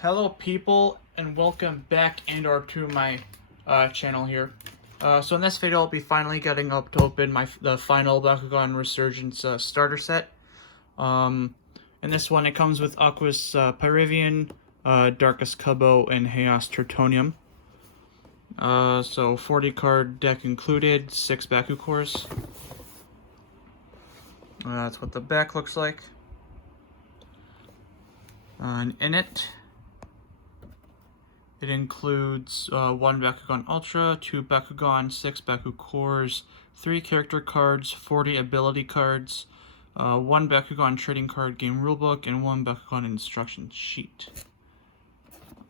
Hello people, and welcome back and/or to my channel here. So in this video I'll be finally getting up to open the final Bakugan Resurgence starter set. In this one it comes with Aqous Pyravian, Darkest Kubo, and Chaos Tertonium. So 40 card deck included, 6 BakuCores. That's what the back looks like. And in it includes 1 Bakugan Ultra, 2 Bakugan, 6 BakuCores, 3 character cards, 40 ability cards, 1 Bakugan trading card game rulebook, and 1 Bakugan instruction sheet.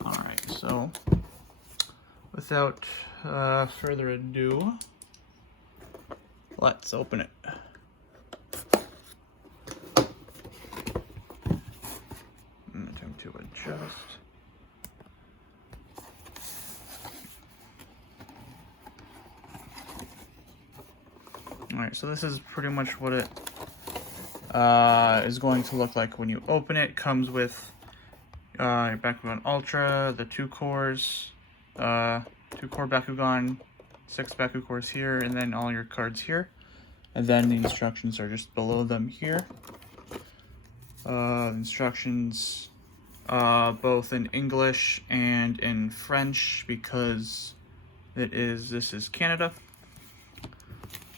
Alright, so without further ado, let's open it. I'm going to adjust. Alright, so this is pretty much what it is going to look like when you open it. It comes with your Bakugan Ultra, the 2 cores, 2 core Bakugan, 6 BakuCores here, and then all your cards here. And then the instructions are just below them here. Instructions both in English and in French because this is Canada.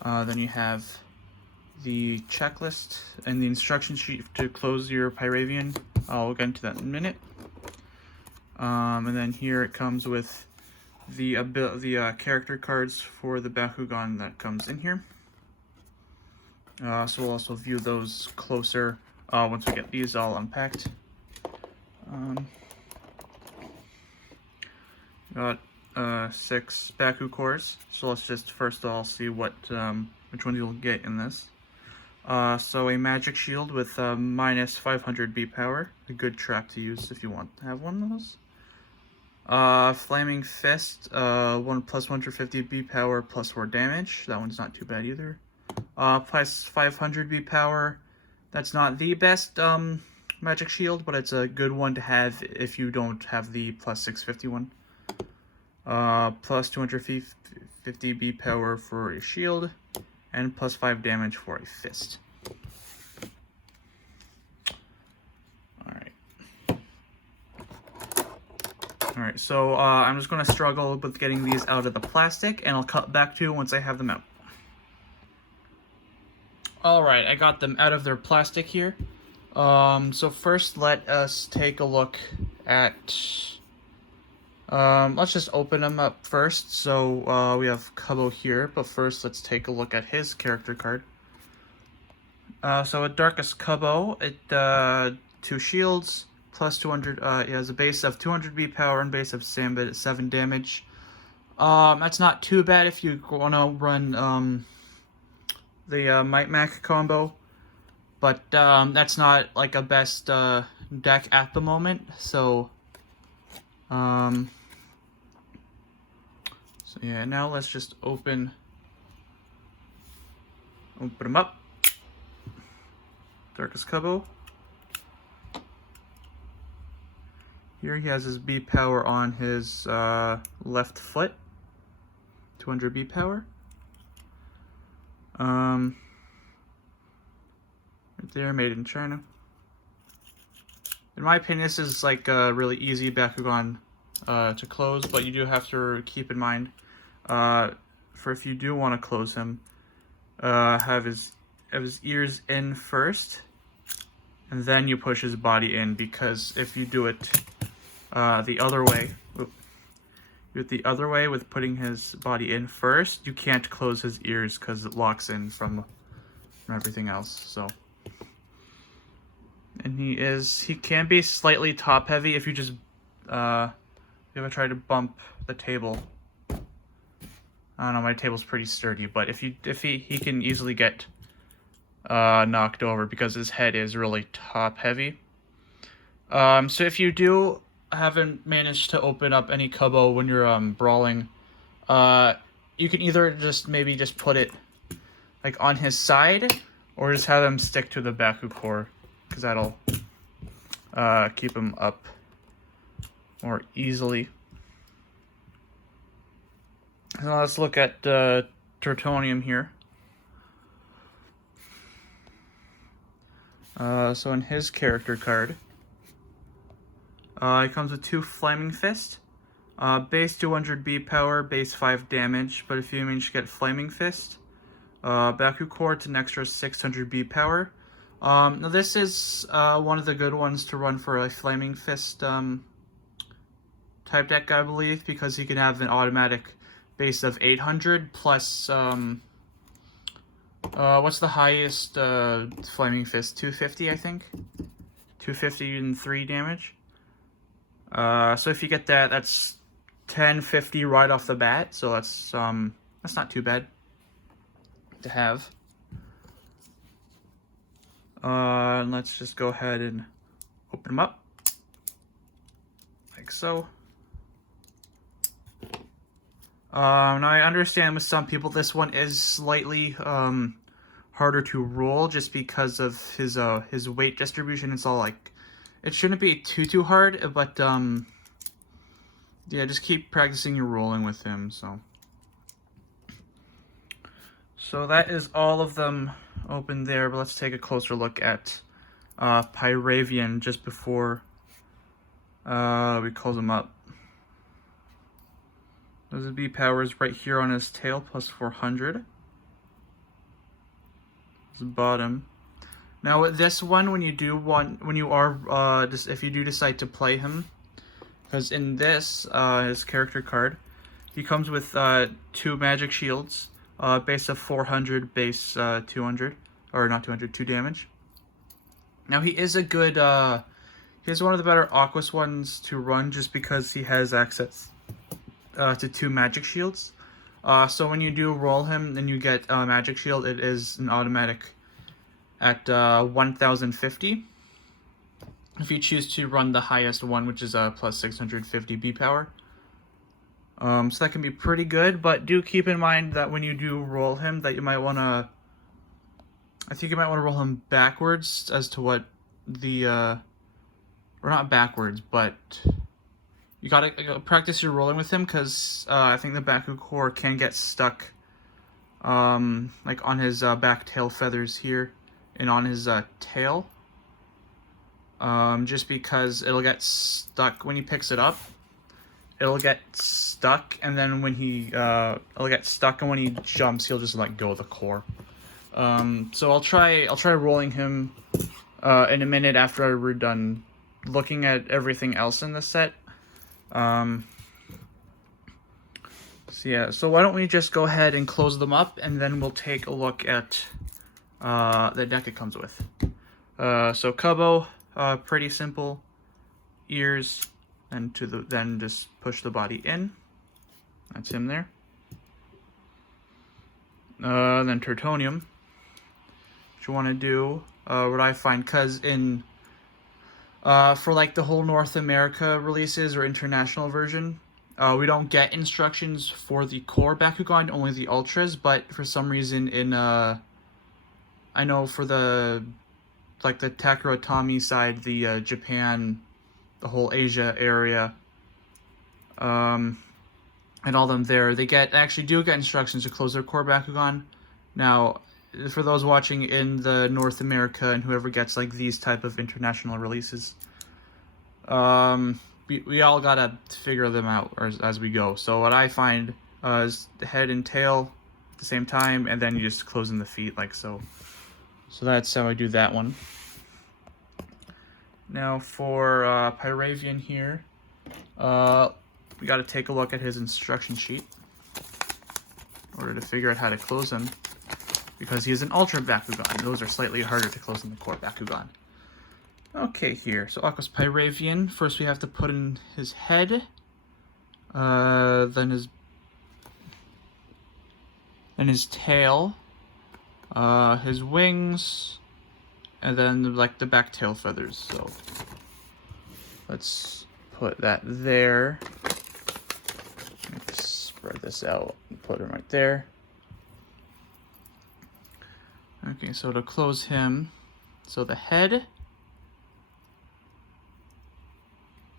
Then you have the checklist and the instruction sheet to close your Pyravian. I'll get into that in a minute. And then here it comes with the character cards for the Bakugan that comes in here. So we'll also view those closer once we get these all unpacked. Got 6 BakuCores, so let's just first of all see which ones you'll get in this. So a magic shield with minus 500 B power, a good trap to use if you want to have one of those. Flaming Fist, 1 plus 150 B power plus 4 damage, that one's not too bad either. Plus 500 B power, that's not the best magic shield, but it's a good one to have if you don't have the plus 650 one. Plus 250 B power for a shield, and plus 5 damage for a fist. Alright, so I'm just going to struggle with getting these out of the plastic, and I'll cut back to you once I have them out. Alright, I got them out of their plastic here. So first let us take a look at... let's just open them up first. So we have Kubo here, but first let's take a look at his character card. So with Darkest Kubo, 2 shields, plus 200, it has a base of 200 B power and base of 7 damage. That's not too bad if you want to run the Might Mac combo, but that's not like a best deck at the moment, so so yeah, now let's just open them up. Darkest Kubo. Here he has his B power on his left foot. 200 B power. Right there, made in China. In my opinion, this is like a really easy Bakugan to close, but you do have to keep in mind, for if you do want to close him, have his ears in first, and then you push his body in, because if you do it the other way, with putting his body in first, you can't close his ears because it locks in from everything else. So, and he can be slightly top heavy if you just if I try to bump the table. I don't know, my table's pretty sturdy, but if he can easily get knocked over because his head is really top heavy. So if you haven't managed to open up any Kubo when you're brawling, you can either maybe just put it like on his side, or just have him stick to the BakuCore, because that'll keep him up more easily. So let's look at Tertonium here. So in his character card, it comes with 2 Flaming Fist, base 200 B power, base 5 damage, but if you manage to get Flaming Fist, BakuCores an extra 600 B power. Now this is one of the good ones to run for a Flaming Fist type deck, I believe, because you can have an automatic base of 800 plus what's the highest Flaming Fist? 250, I think. 250 and 3 damage. So if you get that, that's 1050 right off the bat. So that's not too bad to have. And let's just go ahead and open them up like so. Now I understand with some people this one is slightly harder to roll just because of his weight distribution. It's all like, it shouldn't be too hard, but yeah, just keep practicing your rolling with him. So that is all of them open there, but let's take a closer look at Pyravian just before we close him up. Those would be powers right here on his tail, plus 400. His bottom. Now with this one, if you do decide to play him, because in this, his character card, he comes with 2 magic shields, base of 400, base 200, or not 200, 2 damage. Now he is a good, he is one of the better Aqous ones to run just because he has access to 2 magic shields. So when you do roll him and you get a magic shield, it is an automatic at 1050. If you choose to run the highest one, which is plus 650 B power. So that can be pretty good, but do keep in mind that when you do roll him, that you might want to, I think you might want to roll him backwards as to what the, or not backwards, but you gotta practice your rolling with him, because I think the BakuCore can get stuck, like on his back tail feathers here, and on his tail, just because it'll get stuck when he picks it up. It'll get stuck, and then when it'll get stuck, and when he jumps, he'll just let go of the core. So I'll try rolling him in a minute after we're done looking at everything else in the set. So yeah, so why don't we just go ahead and close them up, and then we'll take a look at the deck it comes with. So Cubbo, pretty simple. Ears, and then just push the body in. That's him there. Then Tertonium. What you want to do, what I find, because in for like the whole North America releases or international version, we don't get instructions for the core Bakugan, only the ultras, but for some reason in I know for the Takara Tomy side, the Japan, the whole Asia area, and all them there, they actually do get instructions to close their core Bakugan. Now, for those watching in the North America and whoever gets like these type of international releases, we all gotta figure them out as we go. So what I find is the head and tail at the same time, and then you just close in the feet like so. So that's how I do that one. Now for Pyravian here, we got to take a look at his instruction sheet in order to figure out how to close him, because he is an Ultra Bakugan. Those are slightly harder to close than the core Bakugan. Okay, here. So Aqous Pyravian. First we have to put in his head, then his tail, his wings, and then like the back tail feathers. So let's put that there. Let's spread this out and put him right there. Okay, so to close him, so the head,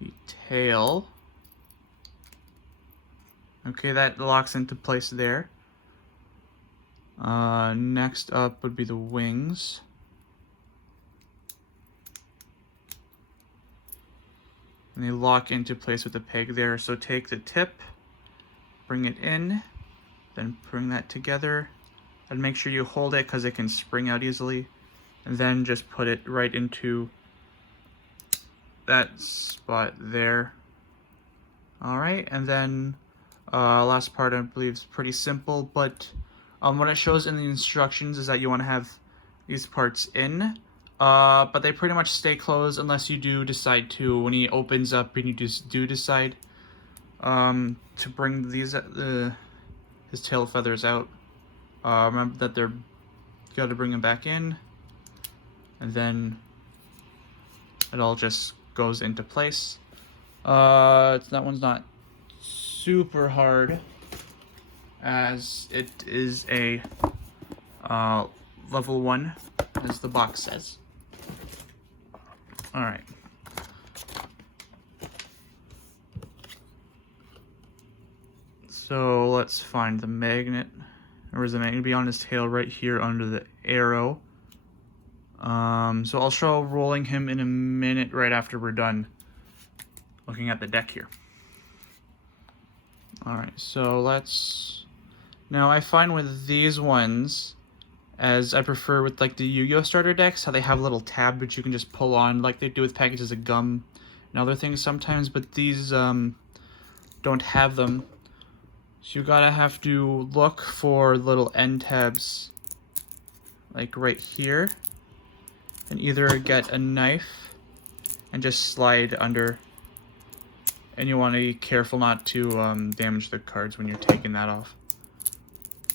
the tail. Okay, that locks into place there. Next up would be the wings. And they lock into place with the peg there. So take the tip, bring it in, then bring that together, and make sure you hold it because it can spring out easily. And then just put it right into that spot there. Alright, and then last part I believe is pretty simple, but what it shows in the instructions is that you want to have these parts in, but they pretty much stay closed unless you do decide to, when he opens up and you just do decide to bring these his tail feathers out. Remember that you got to bring them back in, and then it all just goes into place. That one's not super hard, as it is a level 1, as the box says. Alright. So let's find the magnet. Where's the magnet? Be on his tail right here under the arrow. So I'll show rolling him in a minute right after we're done looking at the deck here. Alright, so let's... Now I find with these ones, as I prefer with like the Yu-Gi-Oh starter decks, how they have a little tab which you can just pull on like they do with packages of gum and other things sometimes, but these don't have them. So you gotta have to look for little end tabs like right here, and either get a knife and just slide under, and you want to be careful not to damage the cards when you're taking that off.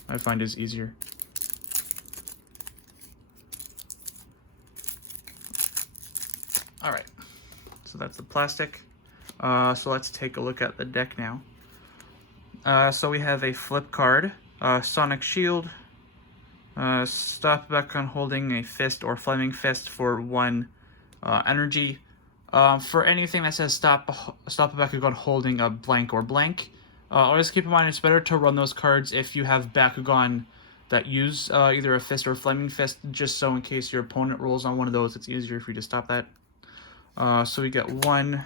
I find is easier. Alright, so that's the plastic. So let's take a look at the deck now. So we have a flip card, Sonic Shield, stop Bakugan holding a fist or Flaming Fist for 1 energy. For anything that says stop a Bakugan holding a blank or blank, always keep in mind it's better to run those cards if you have Bakugan that use either a fist or a Flaming Fist, just so in case your opponent rolls on one of those, it's easier for you to stop that. So we get 1,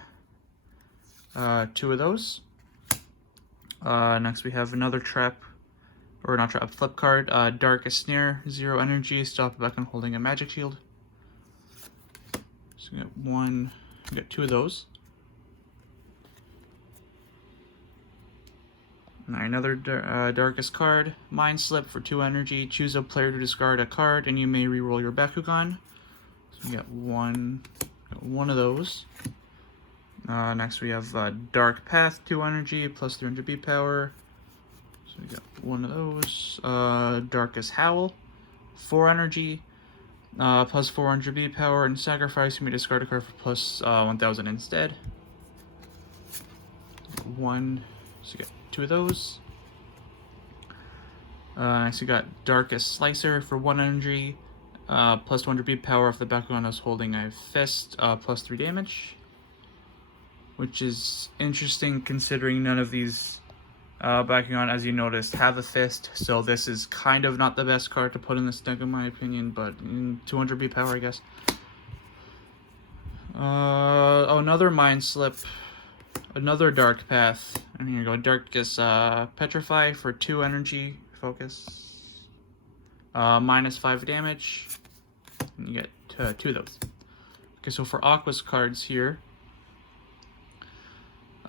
2 of those. Next we have another trap, or not trap, flip card, Darkest Snare, 0 energy, stop Bakugan holding a magic shield. So we get 1, we get 2 of those. Alright, another Darkest card, Mind Slip for 2 energy, choose a player to discard a card and you may reroll your Bakugan. So we get 1 of those. Next we have Dark Path, 2 energy, plus 300 B power. So we got 1 of those. Darkest Howl, 4 energy, plus 400 B power, and sacrifice, you may discard a card for plus 1000 instead. 1, so you got 2 of those. Next we got Darkest Slicer for 1 energy, plus 200 B power if the Bakugan is holding a fist, plus 3 damage. Which is interesting considering none of these Bakugan, as you noticed, have a fist, so this is kind of not the best card to put in this deck in my opinion, but 200 B power I guess. Another Mind Slip, another Dark Path, and here you go, Darkest Petrify for 2 energy, focus, minus 5 damage, and you get 2 of those. Okay, so for Aqous cards here,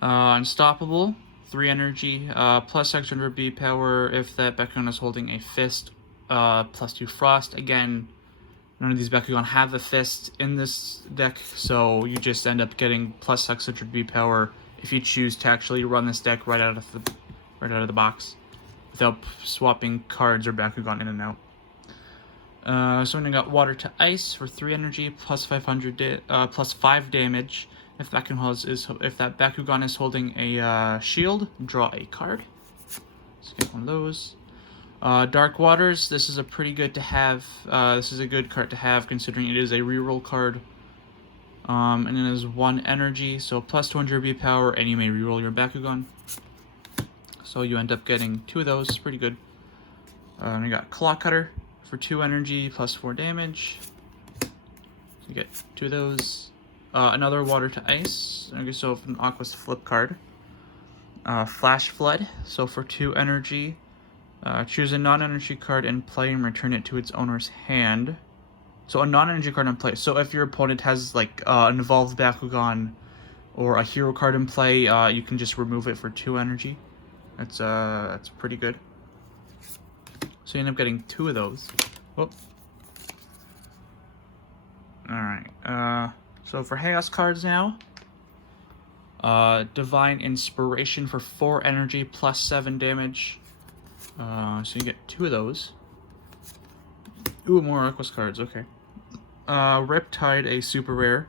Unstoppable, 3 energy, plus 600 B power if that Bakugan is holding a fist, plus 2 frost. Again, none of these Bakugan have a fist in this deck, so you just end up getting plus 600 B power if you choose to actually run this deck right out of the box, without swapping cards or Bakugan in and out. So then I got Water to Ice for 3 energy, plus plus 5 damage. If that Bakugan is holding a shield, draw a card. Let's get one of those. Dark Waters, this is a pretty good to have. This is a good card to have considering it is a reroll card. And it is 1 energy, so plus 200 B power, and you may reroll your Bakugan. So you end up getting 2 of those, pretty good. And you got Claw Cutter for 2 energy, plus 4 damage. So you get 2 of those. Another Water to Ice, okay, so an Aqous flip card. Flash Flood, so for 2 energy, choose a non-energy card in play and return it to its owner's hand. So a non-energy card in play. So if your opponent has like an evolved Bakugan or a hero card in play, you can just remove it for 2 energy. That's pretty good. So you end up getting 2 of those. Oh. Alright, so for Chaos cards now, Divine Inspiration for 4 energy plus 7 damage. So you get 2 of those. Ooh, more Aqous cards, okay. Riptide, a super rare.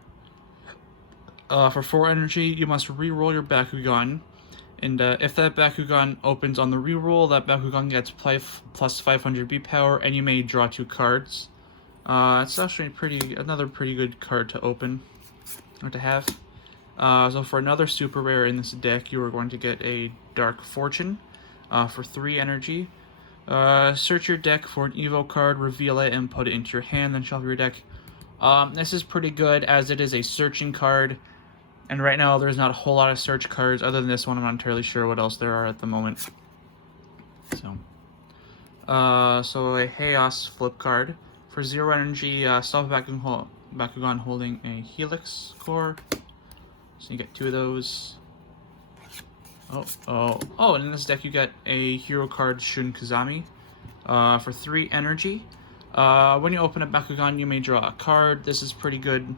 For 4 energy, you must re-roll your Bakugan. And if that Bakugan opens on the reroll, that Bakugan gets plus 500 B power, and you may draw 2 cards. It's actually another pretty good card to open, or to have. So for another super rare in this deck, you are going to get a Dark Fortune for 3 energy. Search your deck for an Evo card, reveal it, and put it into your hand, then shuffle your deck. This is pretty good as it is a searching card, and right now there's not a whole lot of search cards other than this one. I'm not entirely sure what else there are at the moment. So a Chaos flip card for 0 energy. Stop Bakugan holding a Helix core. So you get 2 of those. Oh! And in this deck you get a hero card, Shun Kazami, for 3 energy. When you open a Bakugan, you may draw a card. This is pretty good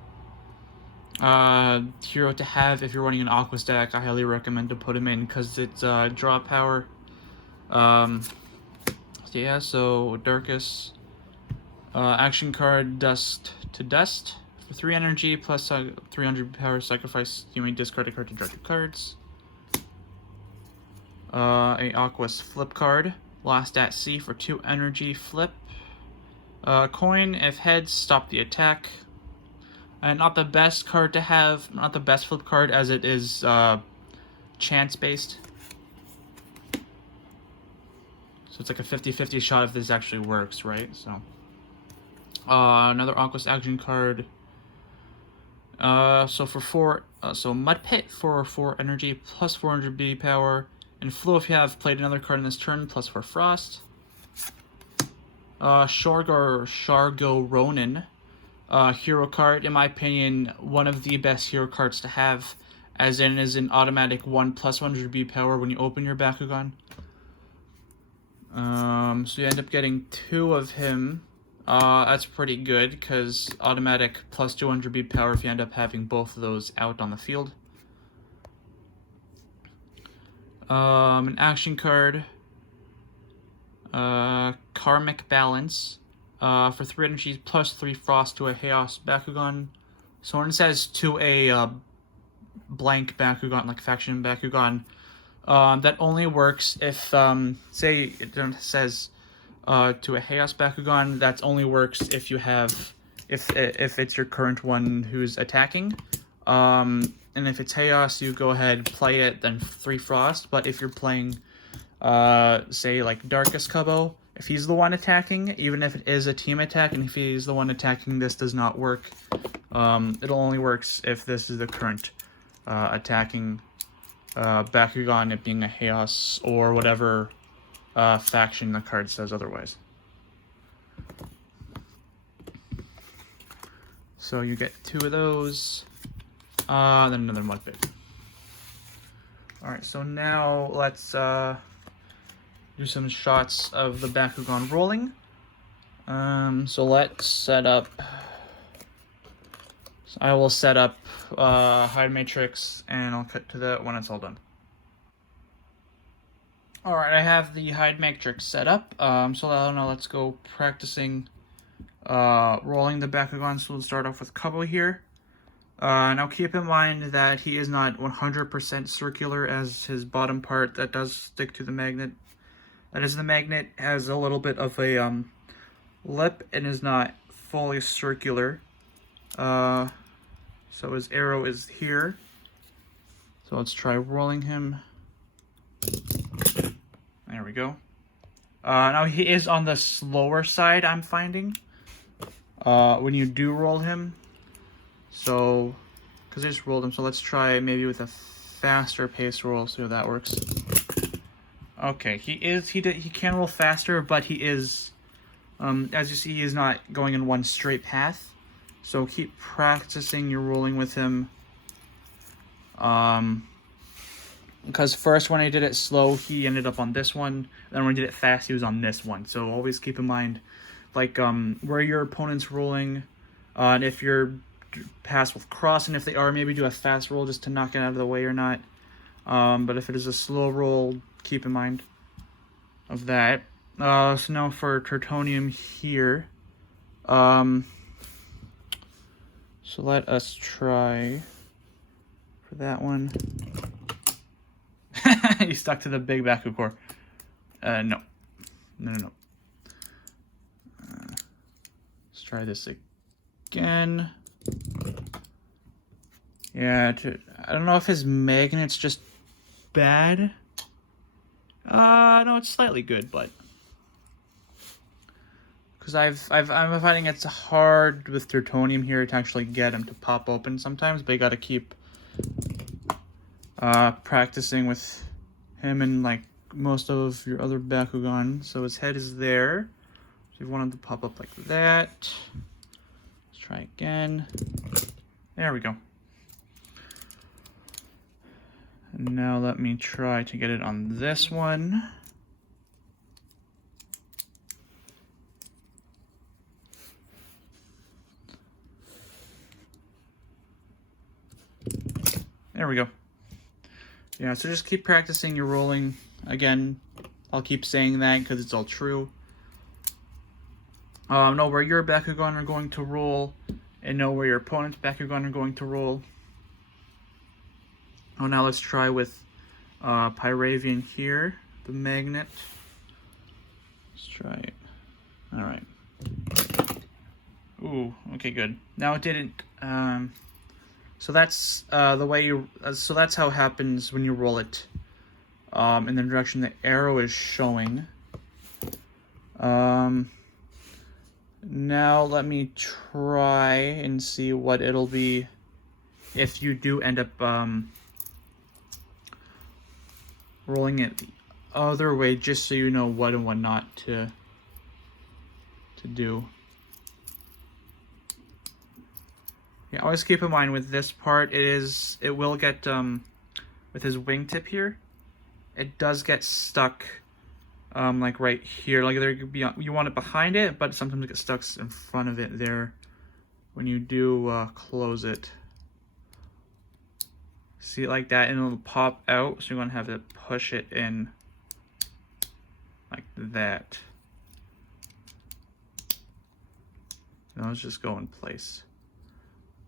hero to have if you're running an Aqous deck. I highly recommend to put him in because it's draw power. So Darkus. Action card, Dust to Dust. For 3 energy plus 300 power sacrifice, you may discard a card to draw 2 cards. A Aqous flip card, Lost at Sea for 2 energy flip. Coin, if heads, stop the attack. And not the best card to have, not the best flip card as it is chance based. So it's like a 50-50 shot if this actually works, right? So another Aqous action card. So for 4, so Mud Pit for 4 energy plus 400 B power. And Flow if you have played another card in this turn, plus 4 Frost. Shargo Ronin, hero card, in my opinion, one of the best hero cards to have, as in is an automatic 1 plus 100 B power when you open your Bakugan. So you end up getting 2 of him. That's pretty good, because automatic plus 200 B power if you end up having both of those out on the field. An action card, Karmic Balance, for 3 energy plus 3 Frost to a Chaos Bakugan. So when it says to a blank Bakugan, like faction Bakugan, that only works if, say it says to a Chaos Bakugan, that only works if you have, if it's your current one who's attacking. And if it's Chaos, you go ahead, play it, then 3 Frost. But if you're playing, say, like Darkus Kubo, if he's the one attacking, even if it is a team attack, and if he's the one attacking, this does not work. It only works if this is the current attacking Bakugan, it being a Chaos, or whatever faction the card says otherwise. So you get 2 of those. Then another Mud Pit. Alright, so now let's do some shots of the Bakugan rolling. So let's set up... So I will set up Hide Matrix, and I'll cut to that when it's all done. Alright, I have the Hide Matrix set up, so now let's go practicing rolling the Bakugan. So we'll start off with Kubo here. Now keep in mind that he is not 100% circular, as his bottom part that does stick to the magnet. That is, the magnet has a little bit of a lip and is not fully circular. So So his arrow is here. So let's try rolling him. There we go. Now he is on the slower side, I'm finding. When you do roll him. So, because I just rolled him, so let's try maybe with a faster pace roll, see how that works. Okay, he can roll faster, but he is, as you see, he is not going in one straight path. So keep practicing your rolling with him. Because first when I did it slow, he ended up on this one. Then when I did it fast, he was on this one. So always keep in mind, like, where your opponent's rolling, and if you're pass with cross, and if they are, maybe do a fast roll just to knock it out of the way or not. But if it is a slow roll, keep in mind of that. So now for Tertonium here. So let us try for that one. He stuck to the big BakuCore. No. No. Let's try this again. Yeah, I don't know if his magnet's just bad. No, it's slightly good, but because I'm finding it's hard with Tertonium here to actually get him to pop open sometimes, but you got to keep practicing with him and like most of your other Bakugan. So his head is there. So you want him to pop up like that. Let's try again. There we go. And now let me try to get it on this one. There we go. Yeah, so just keep practicing your rolling. Again, I'll keep saying that because it's all true. Know where your Bakugan are going to roll, and know where your opponent's Bakugan are going to roll. Oh, now let's try with Pyravian here, the magnet. Let's try it. All right. Ooh, okay, good. Now it didn't. So that's the way you. So that's how it happens when you roll it in the direction the arrow is showing. Now let me try and see what it'll be if you do end up rolling it the other way, just so you know what and what not to do. Yeah, always keep in mind with this part, it will get with his wingtip here, it does get stuck like right here. Like there could be, you want it behind it, but sometimes it gets stuck in front of it there when you do close it. See it like that, and it'll pop out, so you're going to have to push it in like that. Now let's just go in place.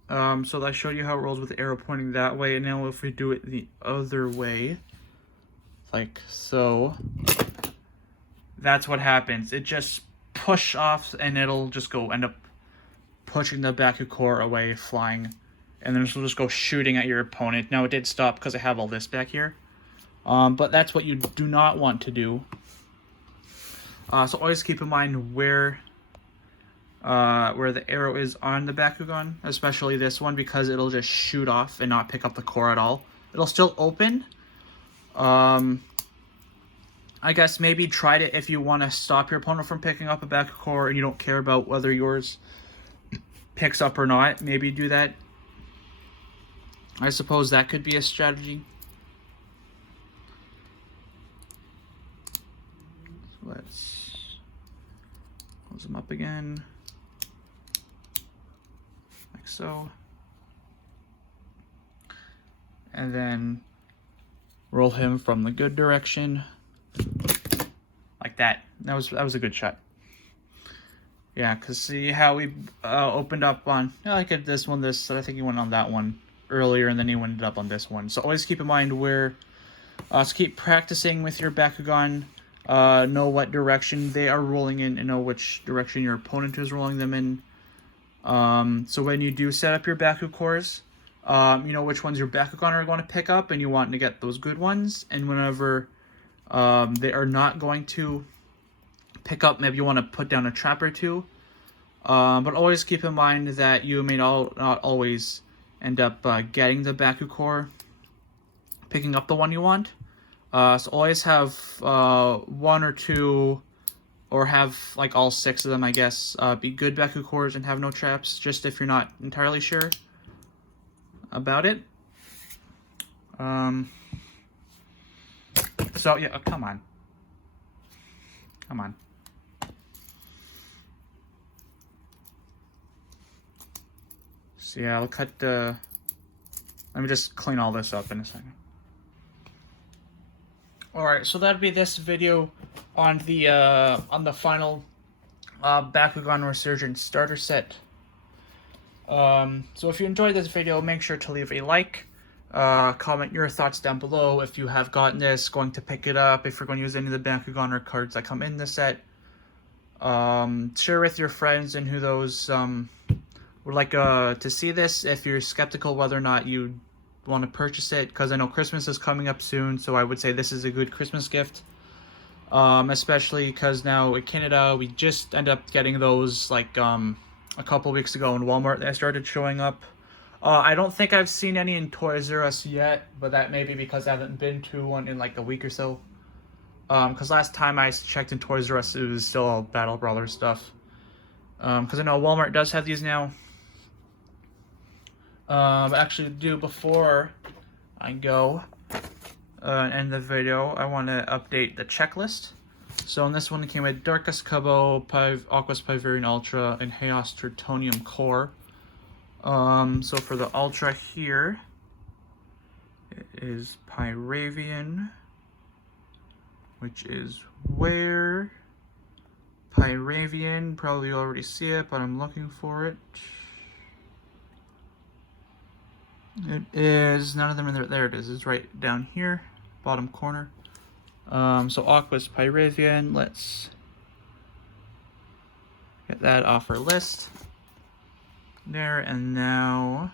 So I showed you how it rolls with the arrow pointing that way, and now if we do it the other way, like so, that's what happens. It just push off, and it'll just go end up pushing the BakuCore away, flying. And then it'll just go shooting at your opponent. Now it did stop because I have all this back here. But that's what you do not want to do. So always keep in mind where the arrow is on the Bakugan, especially this one, because it'll just shoot off and not pick up the core at all. It'll still open. I guess maybe try it if you want to stop your opponent from picking up a BakuCore and you don't care about whether yours picks up or not. Maybe do that. I suppose that could be a strategy. So let's close them up again. Like so. And then roll him from the good direction. Like that. That was a good shot. Yeah, because see how we opened up on, I did this one, so I think he went on that one earlier, and then he ended up on this one. So always keep in mind where, so keep practicing with your Bakugan, know what direction they are rolling in, and know which direction your opponent is rolling them in. So when you do set up your BakuCores, you know which ones your Bakugan are going to pick up, and you want to get those good ones. And whenever they are not going to pick up, maybe you want to put down a trap or two. But always keep in mind that you may not always end up getting the BakuCore, picking up the one you want. So always have one or two, or have like all 6 of them, I guess, be good BakuCores and have no traps, just if you're not entirely sure about it. So yeah, come on. Come on. So yeah, I'll cut let me just clean all this up in a second. Alright, so that'd be this video on the final Bakugan Resurgence starter set. So if you enjoyed this video, make sure to leave a like. Comment your thoughts down below if you have gotten this, going to pick it up, if you're going to use any of the Bakugan or cards that come in the set. Share with your friends and who those would like to see this, if you're skeptical whether or not you want to purchase it, because I know Christmas is coming up soon, so I would say this is a good Christmas gift. Especially because now in Canada, we just end up getting those like a couple weeks ago in Walmart. They started showing up. I don't think I've seen any in Toys R Us yet, but that may be because I haven't been to one in like a week or so. Because last time I checked in Toys R Us, it was still all Battle Brawler stuff. Because I know Walmart does have these now. Actually, before I go end the video, I want to update the checklist. So in this one, it came with Darkus Kubo, Aqous Pyravian Ultra, and Aqous Tertonium Core. So for the Ultra here, it is Pyravian, which is where? Pyravian, probably you already see it, but I'm looking for it. It is, none of them are there it is, it's right down here, bottom corner. So Aqous Pyravian, let's get that off our list. There, and now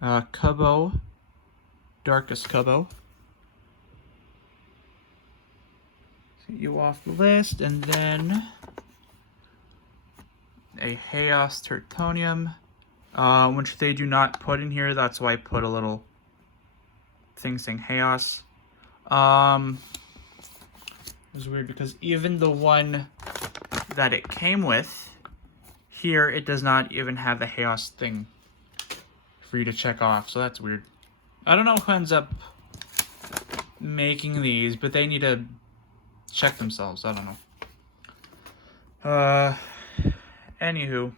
Kubo, Darkus Kubo. Get you off the list, and then a Aqous Tertonium, which they do not put in here. That's why I put a little thing saying Aqous. It was weird because even the one that it came with, here it does not even have the Aqous thing for you to check off, so that's weird. I don't know who ends up making these, but they need to check themselves. I don't know. Anywho,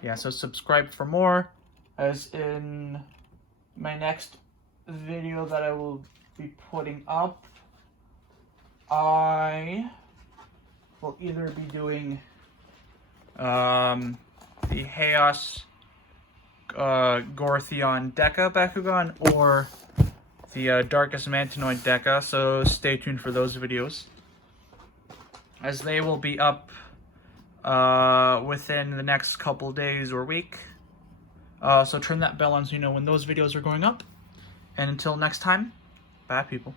yeah, so subscribe for more, as in my next video that I will be putting up, I will either be doing the Aqous Gortheon Deca Bakugan or the Darkus Mantinoid Deca, so stay tuned for those videos, as they will be up within the next couple days or week. So turn that bell on so you know when those videos are going up. And until next time, bye people.